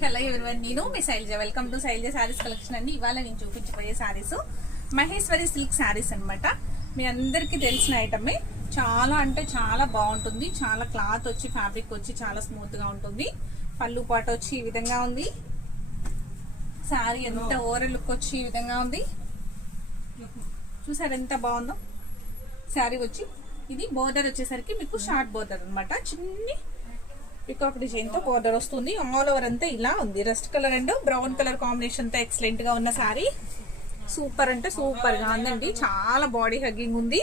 Hello everyone, నేను మీ Shailaja. Welcome to Shailaja sarees collection అండి. ఇవాళ నేను చూపించబోయే శారీస్ మహేశ్వరి సిల్క్ శారీస్ అనమాట. మీ అందరికీ తెలిసిన ఐటమే. చాలా అంటే చాలా బాగుంటుంది. చాలా క్లాత్ వచ్చి ఫ్యాబ్రిక్ వచ్చి చాలా స్మూత్ గా ఉంటుంది. పళ్ళు పాట వచ్చి ఈ విధంగా ఉంది. శారీ ఎంత ఓవరాల్ లుక్ వచ్చి ఈ విధంగా ఉంది. చూసారు ఎంత బాగుందో. శారీ వచ్చి ఇది బోర్డర్ వచ్చేసరికి మీకు షార్ట్ బోర్డర్ అనమాట. చిన్ని పికాక్ డిజైన్ తో బోర్డర్ వస్తుంది. ఆల్ ఓవర్ అంతా ఇలా ఉంది. Rust colour and brown colour combination తో ఎక్సలెంట్ గా ఉన్న శారీ. సూపర్ అంటే సూపర్ గా ఉందండి. చాలా బాడీ హగ్గింగ్ ఉంది.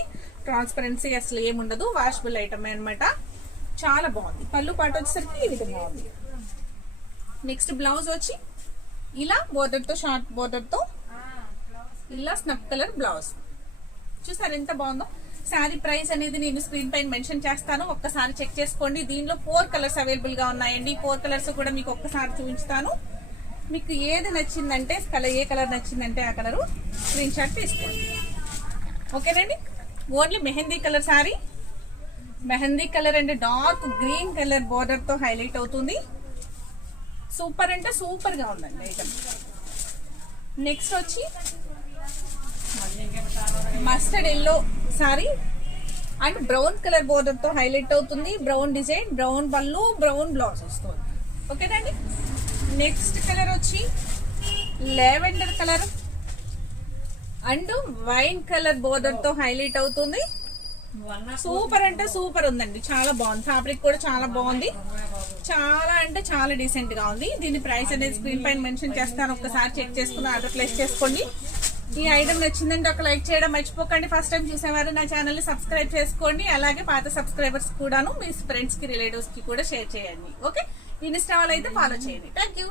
ట్రాన్స్పరెన్సీ అసలు ఏముండదు. వాషబుల్ ఐటమ్ అనమాట. చాలా బాగుంది. పళ్ళు పాట వచ్చేసరికి ఈ విధంగా ఉంది. నెక్స్ట్ బ్లౌజ్ వచ్చి ఇలా బోర్డర్ తో షార్ట్ బోర్డర్ తో ఇలా స్నఫ్ కలర్ బ్లౌజ్. చూసారు ఎంత బాగుందో. శారీ ప్రైస్ అనేది నేను స్క్రీన్ పైన మెన్షన్ చేస్తాను. ఒక్కసారి చెక్ చేసుకోండి. దీనిలో 4 కలర్స్ అవైలబుల్ గా ఉన్నాయండి. 4 కలర్స్ కూడా మీకు ఒక్కసారి చూపించుతాను. మీకు ఏది నచ్చిందంటే ఏ కలర్ నచ్చిందంటే ఆ కలర్ స్క్రీన్ షాట్ తీసుకోండి. ఓకేనండి. Only mehndi colour sari. Mehndi colour and dark green colour border తో హైలైట్ అవుతుంది. సూపర్ అంటే సూపర్ గా ఉందండి ఐటమ్. నెక్స్ట్ వచ్చి mustard yellow sorry and brown colour border తో హైలైట్ అవుతుంది. బ్రౌన్ డిజైన్, బ్రౌన్ పళ్ళు, బ్రౌన్ బ్లౌజ్ వస్తుంది. ఓకేనండి. నెక్స్ట్ కలర్ వచ్చి lavender colour and wine colour border తో హైలైట్ అవుతుంది. సూపర్ అంటే సూపర్ ఉందండి. చాలా బాగుంది. ఫ్యాబ్రిక్ కూడా చాలా బాగుంది. చాలా అంటే చాలా డీసెంట్ గా ఉంది. దీని ప్రైస్ అనేది స్క్రీన్ పైన మెన్షన్ చేస్తాను. ఒక్కసారి చెక్ చేసుకుని ఆర్డర్ ప్లేస్ చేసుకోండి. ఈ ఐటమ్ నచ్చిందంటే ఒక లైక్ చేయడం మర్చిపోకండి. ఫస్ట్ టైం చూసేవారు నా ఛానల్ ని సబ్స్క్రైబ్ చేసుకోండి. అలాగే పాత సబ్స్క్రైబర్స్ కూడాను మీ ఫ్రెండ్స్ కి రిలేటివ్స్ కి కూడా షేర్ చేయండి. ఓకే, ఇన్స్టా వాళ్ళు అయితే ఫాలో చేయండి. Thank you.